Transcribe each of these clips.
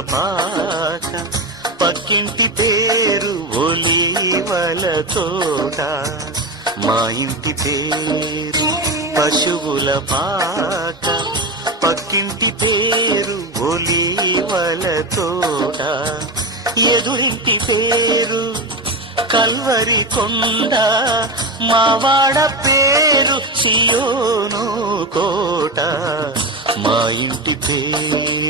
ఇంటి పక్కింటి పేరు ఒలీవల తోట. మా ఇంటి పేరు పశువుల పాట పక్కింటి పేరు ఒలీవల తోట. ఎదురింటి పేరు కల్వరి కొండ మావాడ పేరు సియోను కోట. మా ఇంటి పేరు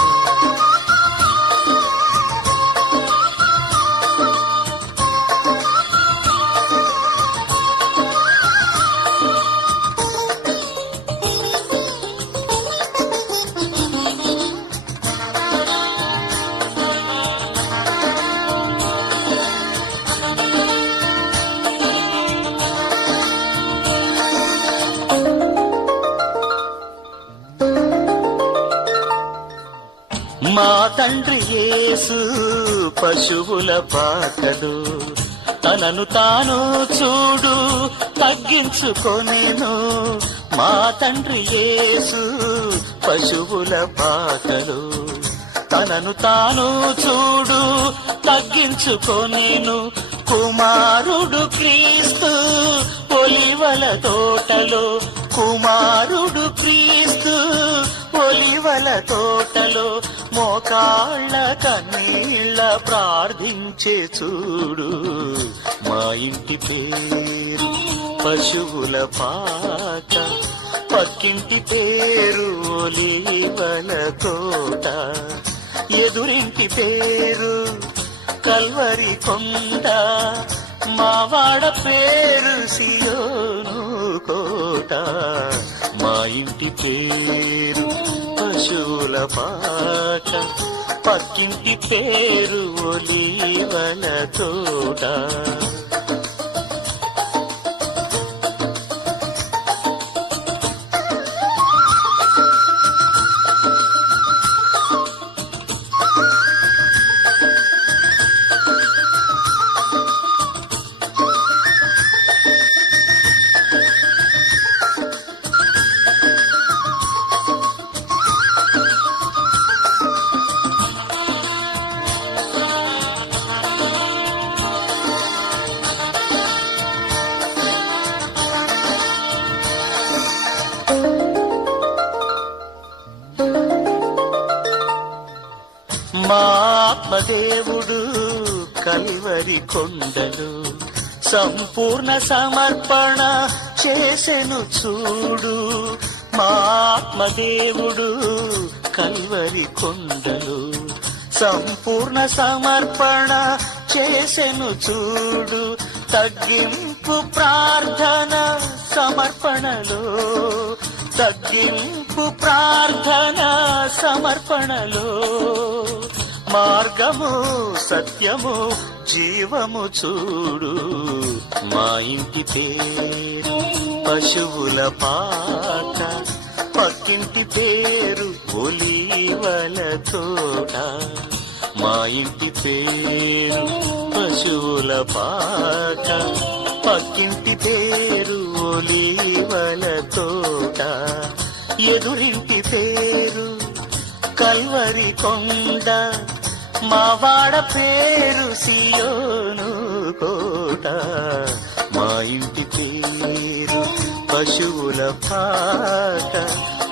తండ్రి యేసు పశువుల పాకలు తనను తాను చూడు తగ్గించుకొనేను. మా తండ్రి యేసు పశువుల పాకలు తనను తాను చూడు తగ్గించుకొనేను. కుమారుడు క్రీస్తు ఒలివల తోటలో కుమారుడు క్రీస్తు ఒలివల తోటలో మోకాళ్ళ కన్నీళ్ళ ప్రార్థించే చూడు. మా ఇంటి పేరు పశువుల పాక పక్కింటి పేరు ఒలీవల తోట. ఎదురింటి పేరు కల్వరి కొండ. మావాడ పేరు సియోను కోట. మా ఇంటి పేరు పశువుల పాట పక్కింటి పేరు ఒలీవల తోట. ఆత్మదేవుడు కలివరి కొండలు. సంపూర్ణ సమర్పణ చేసెను చూడు. మా ఆత్మదేవుడు కల్వరి కొండలు. సంపూర్ణ సమర్పణ చేసెను చూడు. తగ్గింపు ప్రార్థన సమర్పణలో. తగ్గింపు ప్రార్థన సమర్పణలో. మార్గము సత్యము జీవము చూడు. మా ఇంటి పేరు పశువుల పాక పక్కింటి పేరు ఒలీవల తోట. మా ఇంటి పేరు పశువుల పాక పక్కింటి పేరు ఒలీవల తోట. ఎదురింటి పేరు కల్వరి కొండ. మావాడ పేరు సియోను కోట. మా ఇంటి పేరు పశువుల పాట.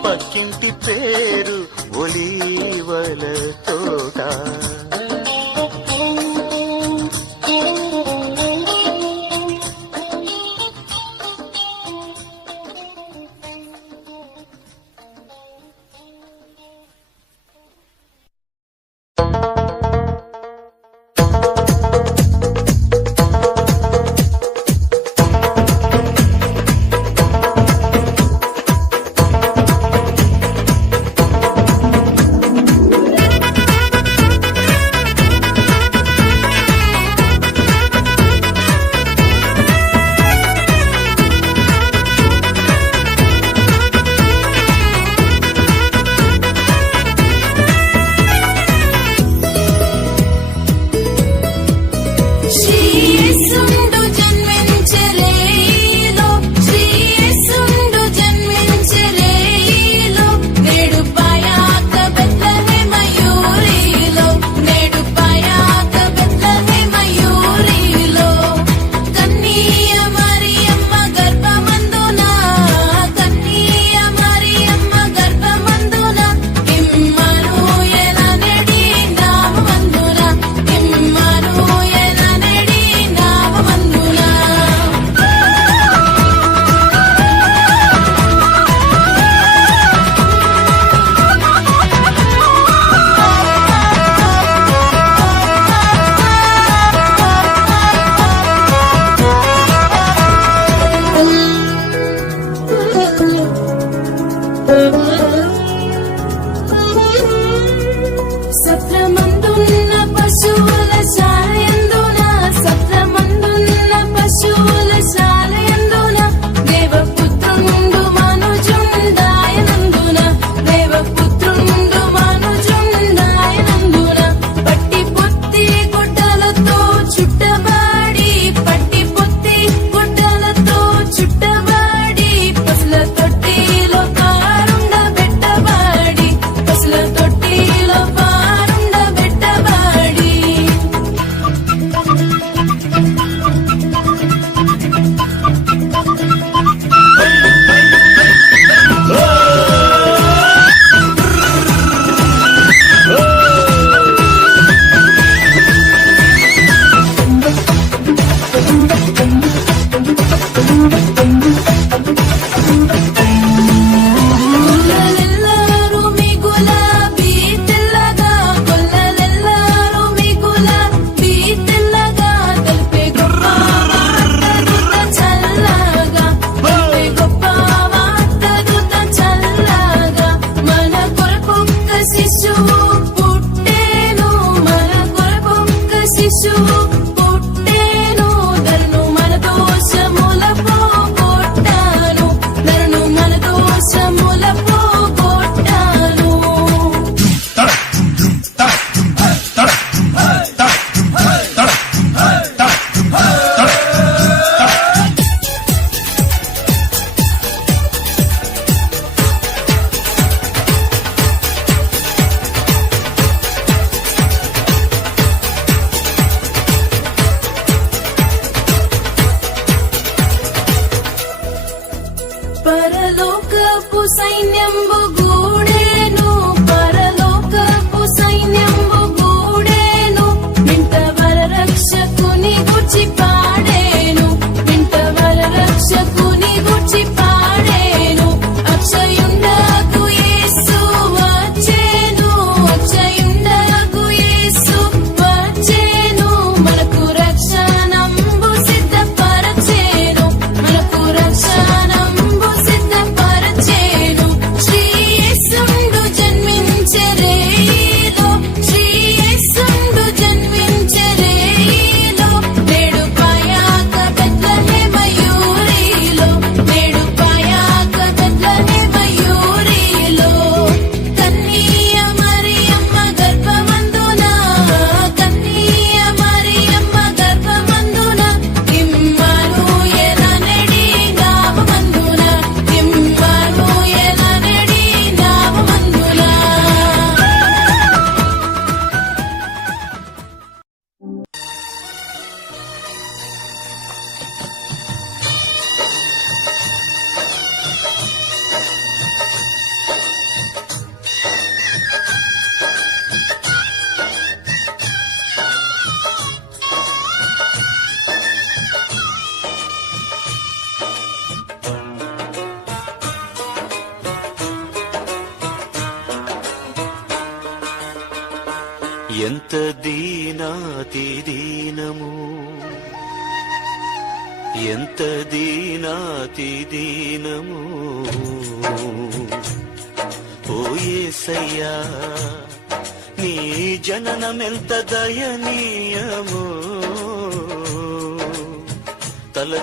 పక్కింటి పేరు ఒలీవల తోట.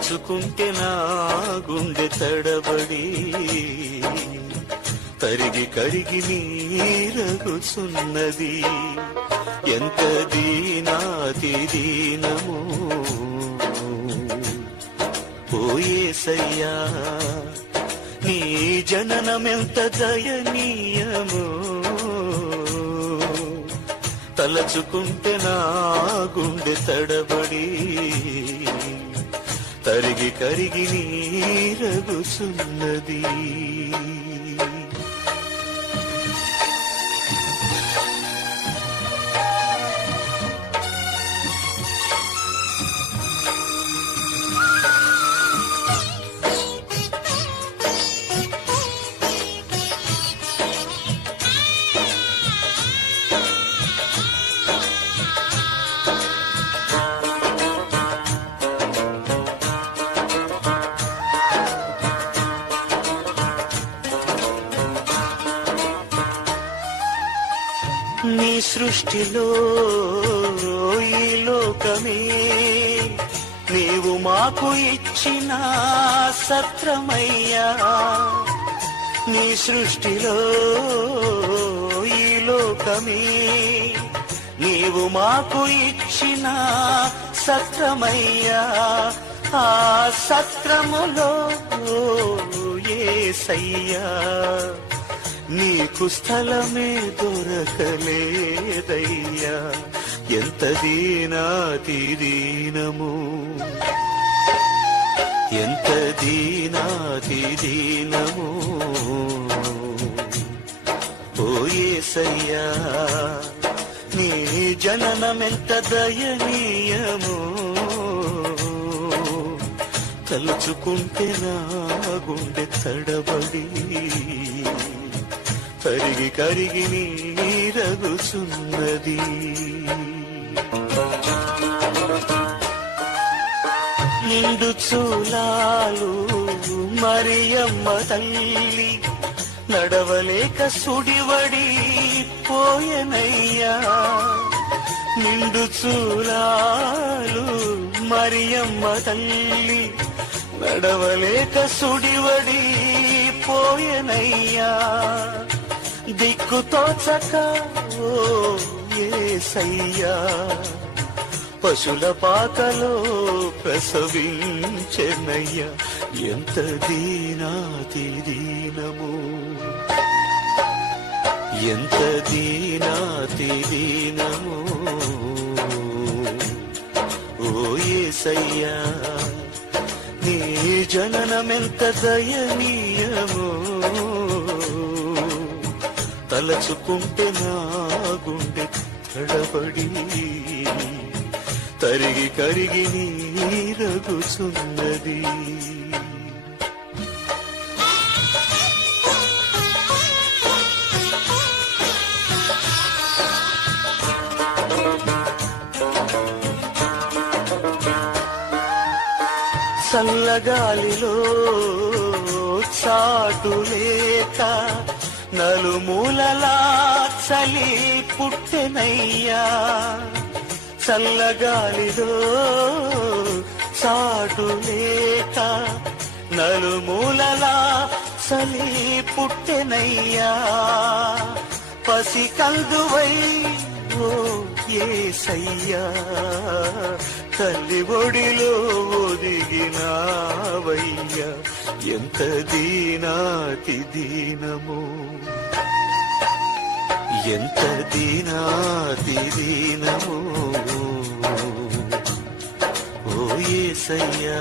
తలచుకుంటే నా గుండె తడబడి తరిగి కడిగి నీరగుచున్నది. ఎంత దీనాతి దీనము పోయేసయ్యా నీ జననమెంత దయనీయము. తలచుకుంటే నా గుండె తడబడి తరిగి కరిగి నీరగుచున్నది నీ సృష్టిలో ఈ లోకమే. నీవు మాకు ఇచ్చిన సత్రమయ్యా. నీ సృష్టిలో ఈ లోకమే. నీవు మాకు ఇచ్చిన సత్రమయ్యా. ఆ సత్రములో ఏసయ్యా నీకు స్థలమే దొరకలేదయ్యా. ఎంత దీనాతి దీనము ఎంత దీనాతి దీనము ఓయేసయ్యా నీ జననమెంత దయనీయము. తలుచుకుంటే నా గుండె తడబడి. కరిగి కరిగి నీరగుసున్నది నిండు చూలాలు మరియమ్మ తల్లి నడవలేక సుడివడి పోయనయ్యా. నిండు చూలాలు మరియమ్మ తల్లి నడవలేక సుడివడి పోయనయ్యా. దిక్కు తోచక ఓ ఏసయ్యా. పశుల పాకలో ప్రసవించెనయ్యా. ఎంత దీనాతి దీనము ఎంత దీనాతి దీనము ఓ ఏసయ్యా నీ జననమెంత దయనీయమో. తలచుకుంటే నా గుండె తడబడి తరిగి కరిగి నీరగుచున్నది. చల్లగాలిలో చాటు లేక నలుమూలలా చలి పుట్టెనయ్యా. చల్లగాలిలో చాటు లేక నలుమూలలా చలి పుట్టెనయ్యా. పసి కందువై ఓ ఏసయ్యా తల్లి ఒడిలో ఒదిగినావయ్యా ఎంత దీనాతి దీనము ఎంత దీనాతి దీనము ఓ ఏసయ్యా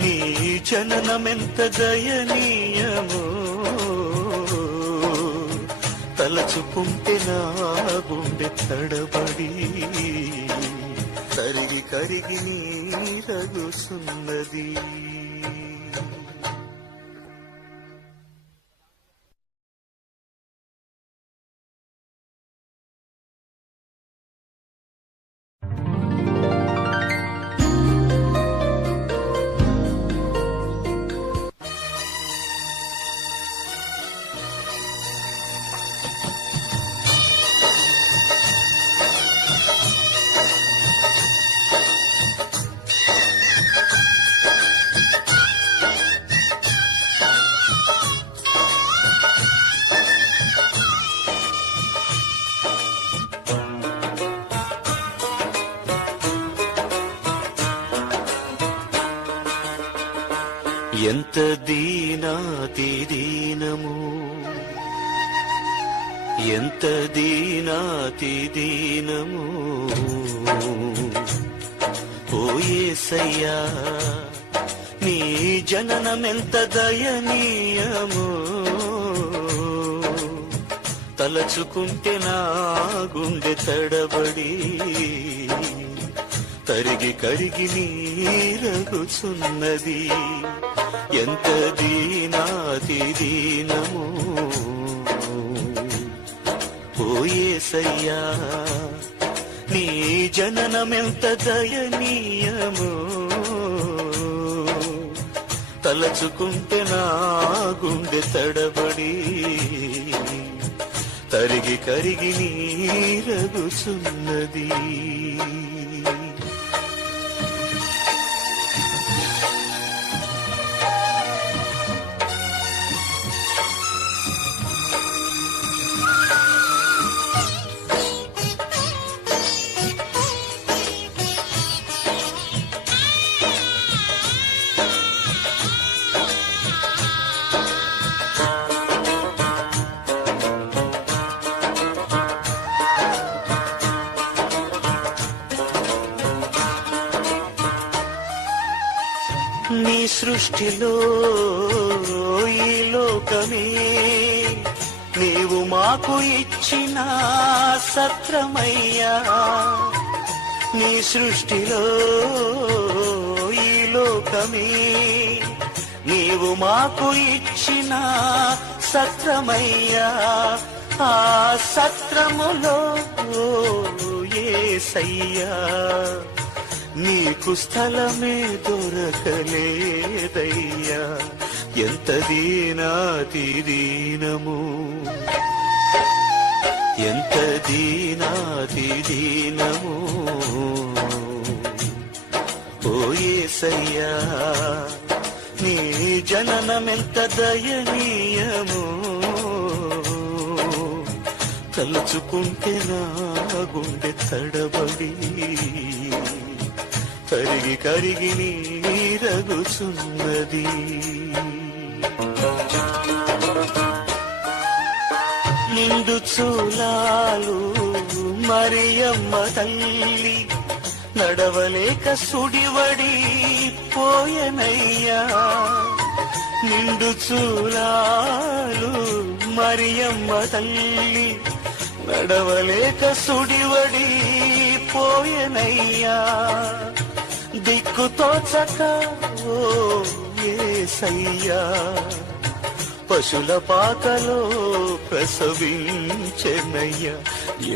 నీ జననమెంత దయనీయమో. తలచుకుంటే నా గుండె తడబడి కరిగి కరిగి నీరగుసున్నది తలచుకుంటే నా గుండె తడబడి తరిగి కరిగి నీరగుచున్నది. ఎంత దీనాతి దీనము పోయేసయ్యా నీ జననమెంత దయనీయము. తలచుకుంటే నా గుండె తడబడి కరిగి కరిగి నీరగుచున్నది దృష్టిలో సృష్టిలో ఈ లోకమే. నీవు మాకు ఇచ్చిన సత్రమయ్యా. నీ సృష్టిలో ఈ లోకమే. నీవు మాకు ఇచ్చిన సత్రమయ్యా. ఆ సత్రములో ఏసయ్యా. నీకు స్థలమే దొరకలేదయ్యా. ఎంత దీనాతి దీనము ఎంత దీనాతి దీనము ఓయేసయ్యా నీ జననమెంత దయనీయము. తలుచుకుంటే నా గుండె తడబడి కరిగి కరిగి నీరగుచున్నది. నిండు చూలాలు మరియమ్మ తల్లి నడవలేక సుడివడి పోయనయ్యా. నిండు చూలాలు మరియమ్మ తల్లి నడవలేక సుడివడి పోయనయ్యా. దిక్కు తోచక ఓ ఏసయ్యా పశుల పాకలో ప్రసవించెనయ్యా.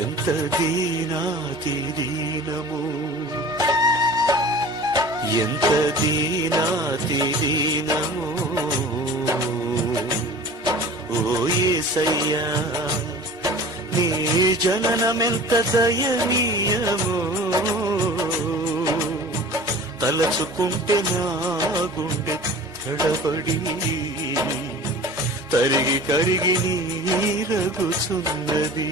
ఎంత దీనాతి దీనము ఎంత దీనాతి దీనము ఓ ఏసయ్యా నీ జననమెంత దయనీయము. తలచుకుంటే నా గుండె తడబడి తరిగి కరిగి నీరగుచున్నది.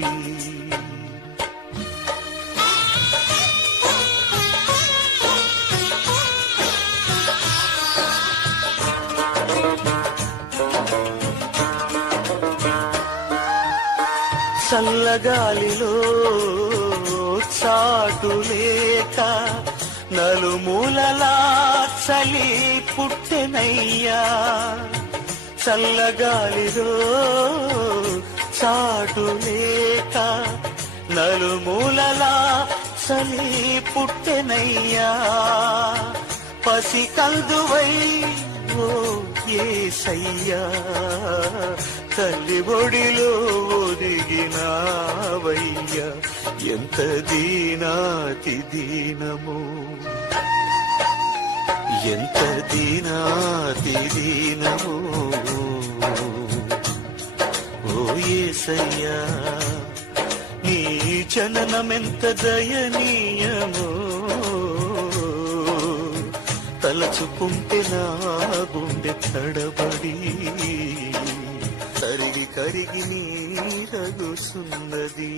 చల్లగాలిలో చాటు లేక నలుమూలలా చలి పుట్టెనయ్యా. చల్లగాలిలో చాటు లేక నలుమూలలా చలి పుట్టెనయ్యా. పసి కందువై ఓ ఏసయ్యా తల్లి ఒడిలో ఒదిగినావయ్యా ఎంత దీనాతి దీనము ఎంత దీనాతి దీనము ఓ ఏసయ్యా నీ జననమెంత దయనీయమో. తలచుకుంటే నా గుండె తడబడి కరిగి కరిగి నీరగుసున్నది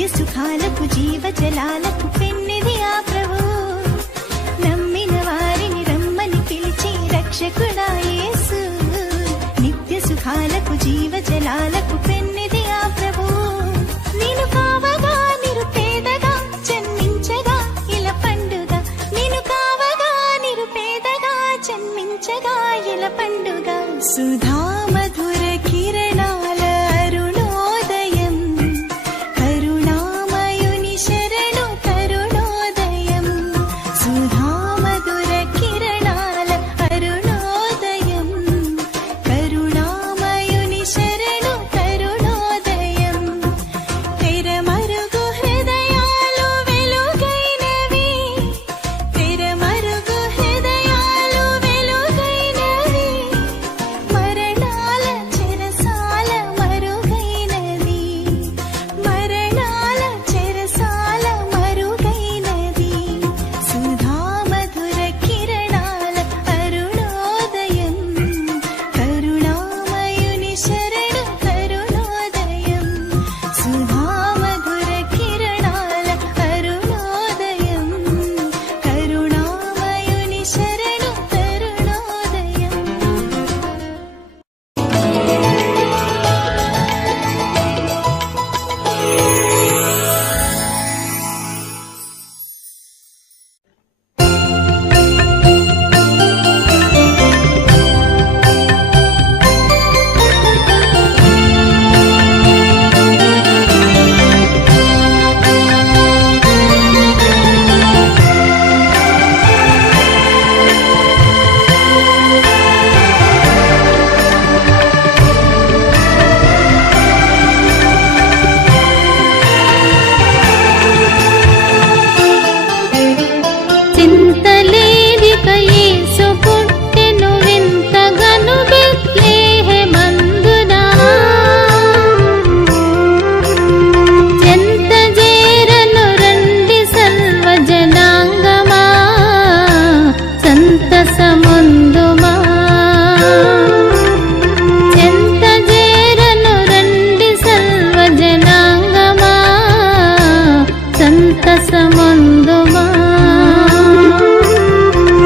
నిత్య సుఖాలకు జీవ జలాలకు పెన్నిది ఆ ప్రభు. నమ్మిన వారిని రమ్మని పిలిచి రక్షకుడాయే